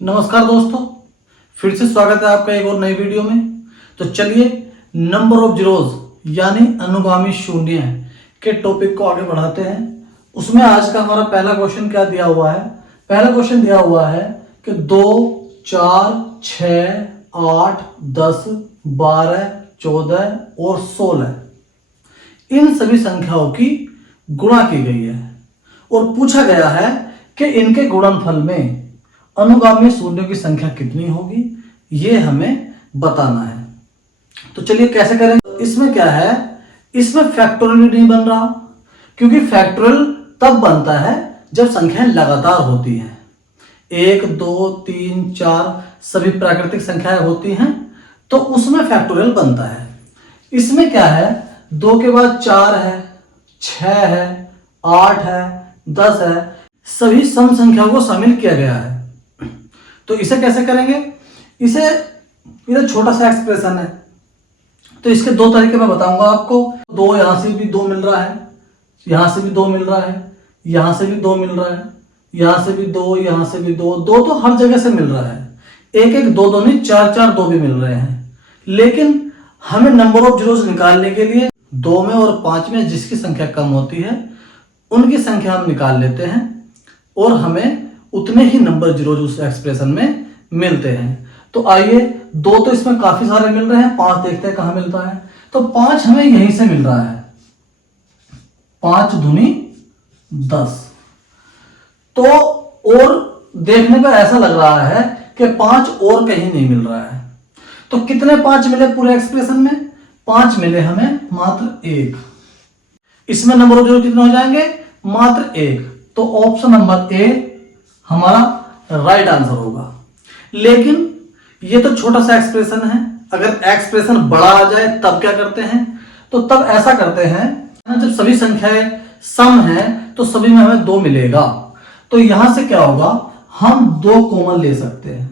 नमस्कार दोस्तों, फिर से स्वागत है आपका एक और नई वीडियो में। तो चलिए नंबर ऑफ जीरोज यानी अनुगामी शून्य के टॉपिक को आगे बढ़ाते हैं। उसमें आज का हमारा पहला क्वेश्चन क्या दिया हुआ है? पहला क्वेश्चन दिया हुआ है कि 2, 4, 6, 8, 10, 12, 14 और 16 इन सभी संख्याओं की गुणा की गई है और पूछा गया है कि इनके गुणनफल में अनुगामी शून्यों की संख्या कितनी होगी, ये हमें बताना है। तो चलिए कैसे करेंगे। इसमें क्या है, इसमें फैक्टोरियल नहीं बन रहा, क्योंकि फैक्टोरियल तब बनता है जब संख्याएं लगातार होती हैं। 1, 2, 3, 4 सभी प्राकृतिक संख्याएं होती हैं तो उसमें फैक्टोरियल बनता है। इसमें क्या है, 2 के बाद 4 है, 6 है, 8 है, 10 है, सभी सम संख्याओं को शामिल किया गया है। तो इसे कैसे करेंगे? इधर छोटा सा एक्सप्रेशन है तो इसके दो तरीके मैं बताऊंगा आपको। 2 यहां से भी 2 मिल रहा है, यहां से भी 2 मिल रहा है, यहां से भी 2 मिल रहा है, यहां से भी 2, यहां से भी 2 तो हर जगह से मिल रहा है। 1, 1, 2, 2 नहीं, 4, 4, 2 भी मिल रहे हैं। लेकिन हमें नंबर ऑफ जीरोस निकालने के लिए 2 में और 5 में जिसकी संख्या कम होती है उनकी संख्या हम निकाल लेते हैं और हमें उतने ही नंबर जीरोस उस एक्सप्रेशन में मिलते हैं। तो आइए, 2 तो इसमें काफी सारे मिल रहे हैं, 5 देखते हैं कहां मिलता है। तो 5 हमें यहीं से मिल रहा है, 5 दूनी 10। तो और देखने पर ऐसा लग रहा है कि 5 और कहीं नहीं मिल रहा है। तो कितने 5 मिले पूरे एक्सप्रेशन में? 5 मिले हमें मात्र 1। इसमें नंबर ऑफ जीरो कितने हो जाएंगे? मात्र 1। तो ऑप्शन नंबर ए हमारा राइट आंसर होगा। लेकिन ये तो छोटा सा एक्सप्रेशन है, अगर एक्सप्रेशन बड़ा आ जाए तब क्या करते हैं? तो तब ऐसा करते हैं, जब सभी संख्याएं सम हैं तो सभी में हमें 2 मिलेगा। तो यहां से क्या होगा, हम 2 कॉमन ले सकते हैं।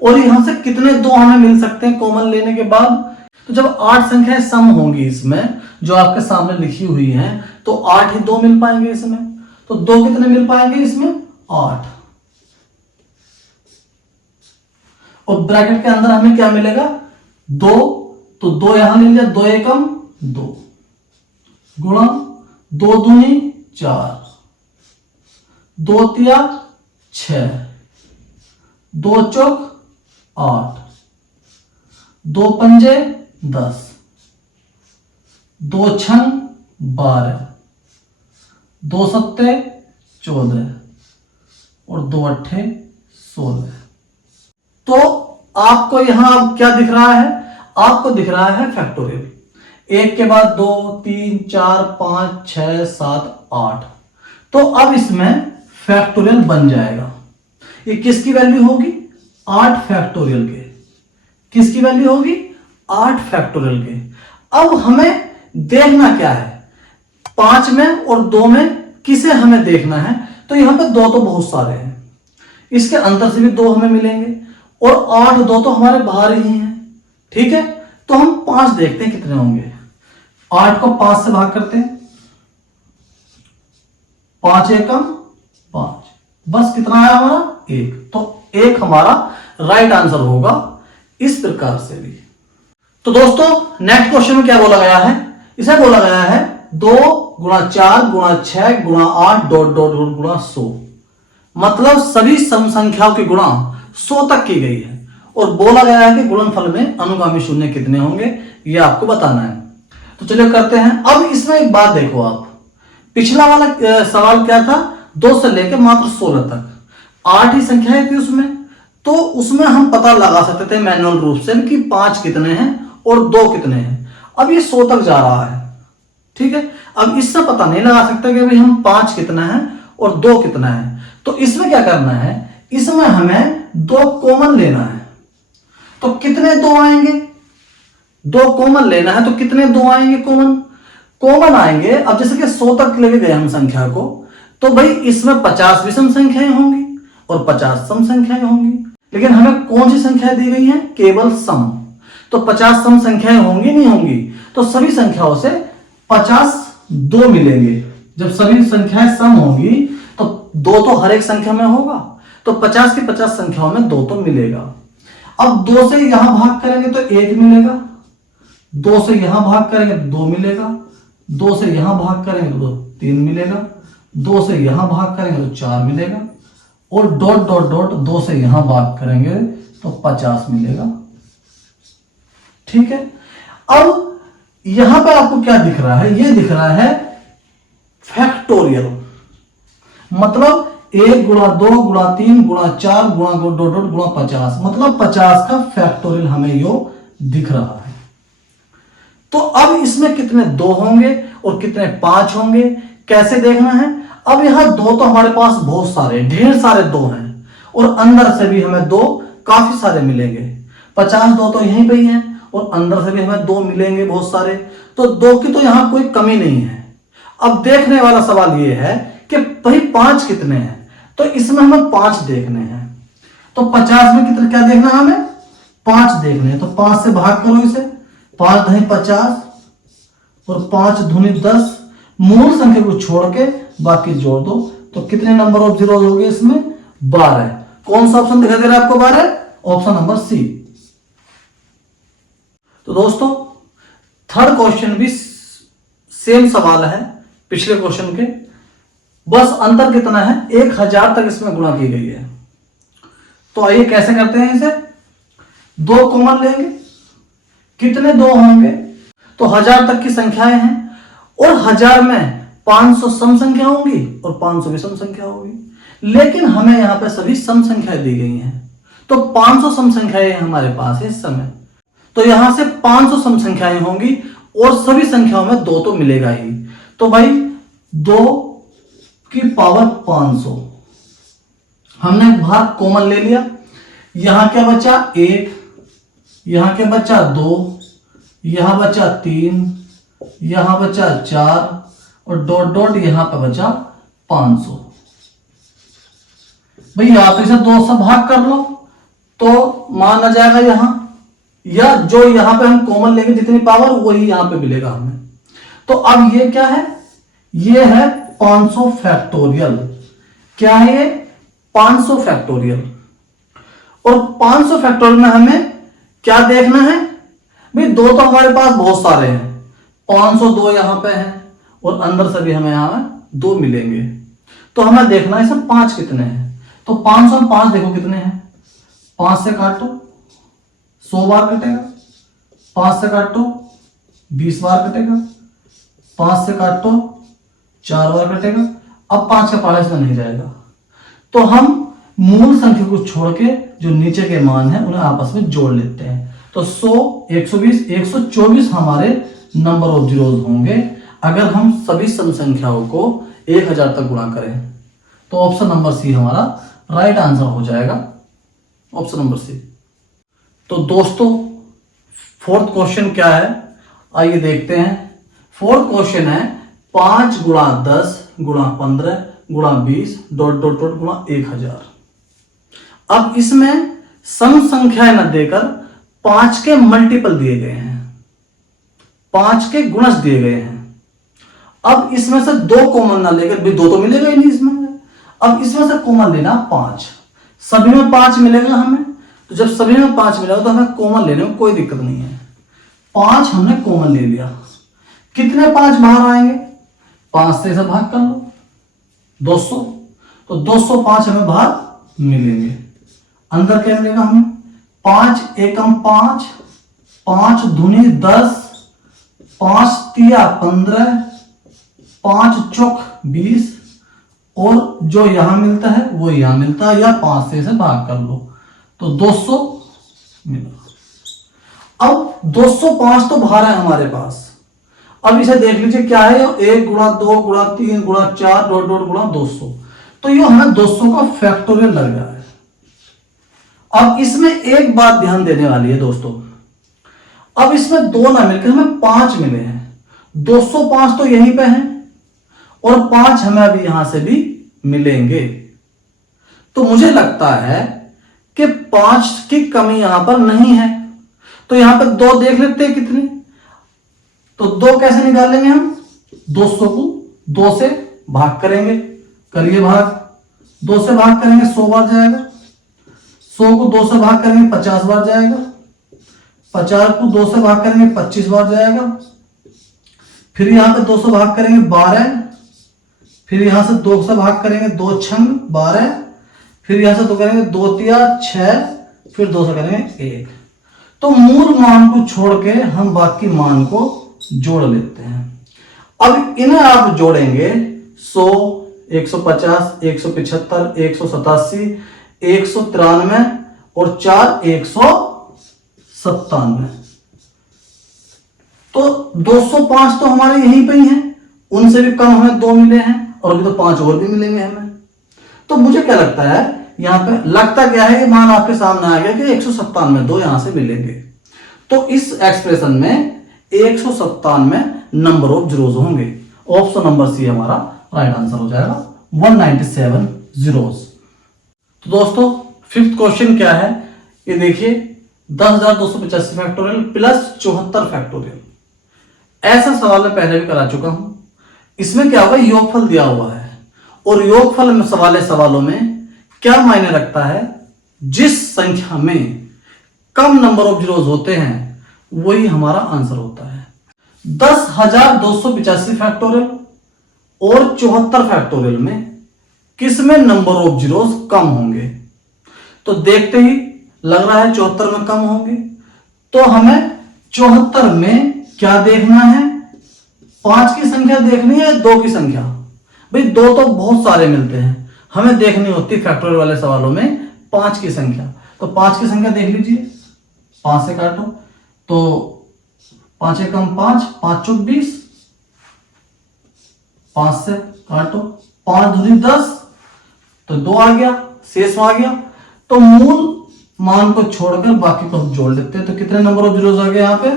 और यहां से कितने 2 हमें मिल सकते हैं कॉमन लेने के बाद? तो जब 8 संख्याएं सम होंगी इसमें जो आपके सामने लिखी हुई हैं तो 8 ही 2 मिल पाएंगे इसमें। तो 2 कितने मिल पाएंगे इसमें? 8। और ब्रैकेट के अंदर हमें क्या मिलेगा? 2। तो 2 यहां ले लिया, 2 एकम 2 गुणा 2 दूनी 4, 2 तिया 6, 2 चौक 8, 2 पंजे 10, 2 छंग 12, 2 सत्ते 14 और 2 अट्ठे 16। तो आपको यहां क्या दिख रहा है? आपको दिख रहा है फैक्टोरियल। 1 के बाद 2, 3, 4, 5, 6, 7, 8। तो अब इसमें फैक्टोरियल बन जाएगा। ये किसकी वैल्यू होगी? 8 फैक्टोरियल के। किसकी वैल्यू होगी? 8 फैक्टोरियल के। अब हमें देखना क्या है, 5 में और 2 में किसे हमें देखना है? तो यहां पे 2 तो बहुत सारे हैं, इसके अंतर से भी 2 हमें मिलेंगे और 8 2 तो हमारे बाहर ही हैं। ठीक है, तो हम 5 देखते हैं कितने होंगे। 8 को 5 से भाग करते हैं, 5 एकम 5, बस कितना आया हमारा? 1। तो 1 हमारा राइट आंसर होगा इस प्रकार से भी। तो दोस्तों नेक्स्ट क्वेश्चन में क्या बोला गया है? इसे बोला गया है 2 गुणा 4 गुणा 6 गुणा 8 डॉट डॉट डॉट गुणा 100। मतलब सभी सम संख्याओं की गुणा 100 तक की गई है और बोला गया है कि गुणनफल में अनुगामी शून्य कितने होंगे, ये आपको बताना है। तो चलिए करते हैं। अब इसमें एक बात देखो आप, पिछला वाला सवाल क्या था? 2 से लेकर मात्र 16 तक 8 ही संख्याएं थी उसमें। तो उसमें हम पता लगा सकते थे मैनुअल रूप से कि 5 कितने हैं और 2 कितने हैं। अब ये 100 तक जा रहा है, ठीक है। अब इससे पता नहीं लगा सकते कि भाई हम 5 कितना है और 2 कितना है। तो इसमें क्या करना है, इसमें हमें 2 कॉमन लेना है। तो कितने 2 आएंगे? 2 कॉमन लेना है तो कितने 2 आएंगे कॉमन? कॉमन आएंगे, अब जैसे कि 100 तक लेके गए हम संख्या को, तो भाई इसमें 50 विषम संख्याएं होंगी और 50 सम संख्याएं होंगी। लेकिन हमें कौन सी संख्याएं दी गई हैं? केवल सम। तो 50 सम संख्याएं होंगी नहीं होंगी? तो सभी संख्याओं से 50 2 मिलेंगे। जब सभी संख्याएं सम होंगी तो 2 तो हर एक संख्या में होगा, तो 50 की 50 संख्याओं में 2 तो मिलेगा। अब 2 से यहां भाग करेंगे तो 1 मिलेगा, 2 से यहां भाग करेंगे तो 2 मिलेगा, 2 से यहां भाग करेंगे तो 3 मिलेगा, 2 से यहां भाग करेंगे तो 4 मिलेगा, और डॉट डॉट डॉट 2 से यहां भाग करेंगे तो 50 मिलेगा। ठीक है, अब यहां पे आपको क्या दिख रहा है? ये दिख रहा है फैक्टोरियल, मतलब 1 गुणा 2 गुणा 3 गुणा 4 गुणा डॉट डॉट गुणा 50, मतलब 50 का फैक्टोरियल हमें यो दिख रहा है। तो अब इसमें कितने 2 होंगे और कितने 5 होंगे, कैसे देखना है? अब यहां 2 तो हमारे पास बहुत सारे, ढेर सारे 2 हैं, और अंदर से भी हमें 2 काफी सारे मिलेंगे। 50 2 तो यहीं पे ही हैं, और अंदर से भी हमें 2 मिलेंगे बहुत सारे, तो 2 की तो यहां कोई कमी नहीं है। अब देखने वाला सवाल यह है कि भाई 5 कितने हैं, तो इसमें हमें 5 देखने हैं। तो 50 में कितने क्या देखना है हमें? 5 देखने हैं। तो 5 से भाग करो इसे, 5 दूनी 50 और 5 दूनी 10, मूल संख्या को छोड़ के बाकी जोड़ दो, तो कितने नंबर ऑफ जीरो हो गए इसमें? 12। कौन सा ऑप्शन दिखाई दे रहा है आपको? 12, ऑप्शन नंबर सी। तो दोस्तों थर्ड क्वेश्चन भी सेम सवाल है पिछले क्वेश्चन के, बस अंतर कितना है? 1000 तक इसमें गुणा की गई है। तो आइए कैसे करते हैं इसे? 2 कॉमन लेंगे, कितने 2 होंगे? तो 1000 तक की संख्याएं हैं, और 1000 में 500 सम संख्या होंगी और 500 विषम संख्या होगी, लेकिन हमें यहां पे सभी सम संख्याएं दी गई हैं, तो 500 सम संख्याएं हमारे पास है इस समय। तो यहां से 500 सम संख्याएं होंगी और सभी संख्याओं में 2 तो मिलेगा ही। तो भाई 2 की पावर 500, हमने भाग कॉमन ले लिया। यहां क्या बचा? 1, यहां क्या बचा? 2, यहां बचा 3, यहां बचा 4, और डॉट डॉट यहां पर बचा 500। भाई आप इसे 2 से भाग कर लो तो मान आ जाएगा यहां, या जो यहां पे हम कॉमन लेंगे जितनी पावर वही यहां पे मिलेगा हमें। तो अब ये क्या है? ये है 500 फैक्टोरियल। क्या है ये? 500 फैक्टोरियल। और 500 फैक्टोरियल में हमें क्या देखना है? भाई 2 तो हमारे पास बहुत सारे हैं, 502 यहां पे है, और अंदर से भी हमें यहां 2 मिलेंगे। तो हमें देखना है सब 5 कितने हैं। तो 500 में 5 देखो कितने हैं? 5 से काटो 100 बार कटेगा, 5 से काटो 20 बार कटेगा, 5 से काटो 4 बार कटेगा। अब 5 का पारा इसमें नहीं जाएगा, तो हम मूल संख्या को छोड़ के जो नीचे के मान हैं उन्हें आपस में जोड़ लेते हैं। तो 100, 120, 124 हमारे नंबर ऑफ जीरोज होंगे अगर हम सभी सम संख्याओं को 1000 तक गुणा करें। तो ऑप्शन नंबर सी हमारा राइट आंसर हो जाएगा, ऑप्शन नंबर सी। तो दोस्तों फोर्थ क्वेश्चन क्या है, आइए देखते हैं। फोर्थ क्वेश्चन है 5 गुणा 10 गुणा 15 गुणा 20 डॉट डॉट डॉट गुणा 1000। अब इसमें सम संख्याएं न देकर 5 के मल्टीपल दिए गए हैं, 5 के गुणज दिए गए हैं। अब इसमें से 2 कॉमन ना लेकर, भी 2 तो मिलेगा ही नहीं इसमें। अब इसमें से कॉमन लेना 5, सभी में 5 मिलेगा हमें। तो जब सभी में 5 मिलेगा तो हमें कॉमन लेने में कोई दिक्कत नहीं है। 5 हमने कॉमन ले लिया, कितने 5 बाहर आएंगे? 5 से इसे भाग कर लो 200, तो 205 हमें बाहर मिलेंगे। अंदर क्या मिलेगा हमें? 5 एकम 5, 5 दूनी 10, 5 तिया 15, 5 चौक 20, और जो यहां मिलता है वो यहां मिलता है, या 5 से इसे भाग कर लो तो 200 मिला। अब 205 तो बाहर है हमारे पास। अब इसे देख लीजिए क्या है, 1 गुणा 2 गुणा 3 गुणा 4 डॉट डॉट गुणा 200, तो ये हमें 200 का फैक्टोरियल लग रहा है। अब इसमें एक बात ध्यान देने वाली है दोस्तों, अब इसमें 2 ना मिलकर हमें 5 मिले हैं। 205 तो यहीं पे है और 5 हमें अभी यहां से भी मिलेंगे। तो मुझे लगता है कि 5 की कमी यहां पर नहीं है। तो यहां पर 2 देख लेते हैं कितने, तो 2 कैसे निकालेंगे हम? 200 को 2 से भाग करेंगे, करिए भाग, 2 से भाग करेंगे 100 बार जाएगा, 100 को 2 से भाग करेंगे 50 बार जाएगा, 50 को 2 से भाग करेंगे 25 बार जाएगा, फिर यहां पे 2 से भाग करेंगे 12, फिर यहां से 2 से भाग करेंगे 2 छंग 12, फिर यहां से 2 करेंगे 2 तिया 6, फिर 2 से करेंगे 1। तो मूल मान को छोड़ के हम बाकी मान को जोड़ लेते हैं। अब इन्हें आप जोड़ेंगे 100, 150, 175, 187, 193 और 4 197। तो 205 तो हमारे यहीं पे ही हैं, उनसे भी कम हमें 2 मिले हैं और अभी तो 5 और भी मिलेंगे हमें। तो मुझे क्या लगता है, यहां पे लगता क्या है, ये मान आपके सामने आ गया कि 197 2 यहां से मिलेंगे। तो इस एक्सप्रेशन में 197 नंबर ऑफ जीरोज होंगे। ऑप्शन नंबर सी हमारा राइट आंसर हो जाएगा, 197 जीरोज। तो दोस्तों फिफ्थ क्वेश्चन क्या है, ये देखिए 10,285 फैक्टोरियल प्लस 74 फैक्टोरियल। ऐसा सवाल मैं पहले भी करा चुका हूं। इसमें क्या होगा, योगफल दिया हुआ है और योगफल में सवालों में क्या मायने रखता है, जिस संख्या में कम नंबर ऑफ जीरोज होते हैं वही हमारा आंसर होता है। 10,285 फैक्टोरियल और 74 फैक्टोरियल में किसमें नंबर ऑफ जीरोज कम होंगे। तो देखते ही लग रहा है 74 में कम होंगे। तो हमें 74 में क्या देखना है, 5 की संख्या देखनी है, 2 की संख्या। भाई 2 तो बहुत सारे मिलते हैं, हमें देखनी होती फैक्टोरियल वाले सवालों में 5 की संख्या। तो 5 की संख्या देख लीजिए, 5 से काटो तो 5 एकम 5, 5 चौक 20, 5 से काटो 5 दूनी 10, तो 2 आ गया, शेष आ गया। तो मूल मान को छोड़कर बाकी को हम जोड़ लेते हैं। तो कितने नंबर ऑफ जीरोज आ गए यहाँ पे,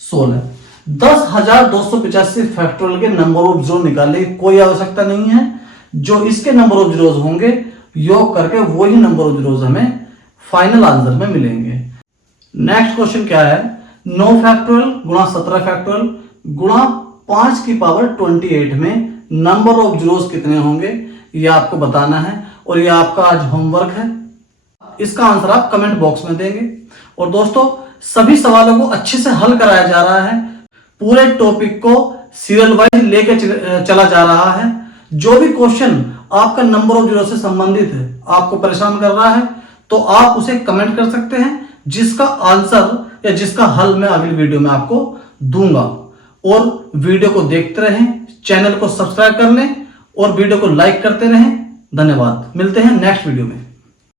16। 10,285 फैक्टोरियल के नंबर ऑफ जीरो निकालने की कोई आवश्यकता नहीं है। जो इसके नंबर ऑफ जीरोज होंगे योग करके वही नंबर ऑफ जीरोज हमें फाइनल आंसर में मिलेंगे। नेक्स्ट क्वेश्चन क्या है, 9 फैक्टोरियल गुणा 17 फैक्टोरियल गुणा 5 की पावर 28 में नंबर ऑफ जीरोज कितने होंगे, ये आपको बताना है और ये आपका आज होमवर्क है। इसका आंसर आप कमेंट बॉक्स में देंगे। और दोस्तों सभी सवालों को अच्छे से हल कराया जा रहा है, पूरे टॉपिक को सीरियल वाइज लेके चला जा रहा है। जो भी क्वेश्चन आपका नंबर ऑफ जीरो से संबंधित है, आपको परेशान कर रहा है, तो आप उसे कमेंट कर सकते हैं, जिसका आंसर या जिसका हल मैं अगली वीडियो में आपको दूंगा। और वीडियो को देखते रहें, चैनल को सब्सक्राइब कर लें और वीडियो को लाइक करते रहें। धन्यवाद, मिलते हैं नेक्स्ट वीडियो में।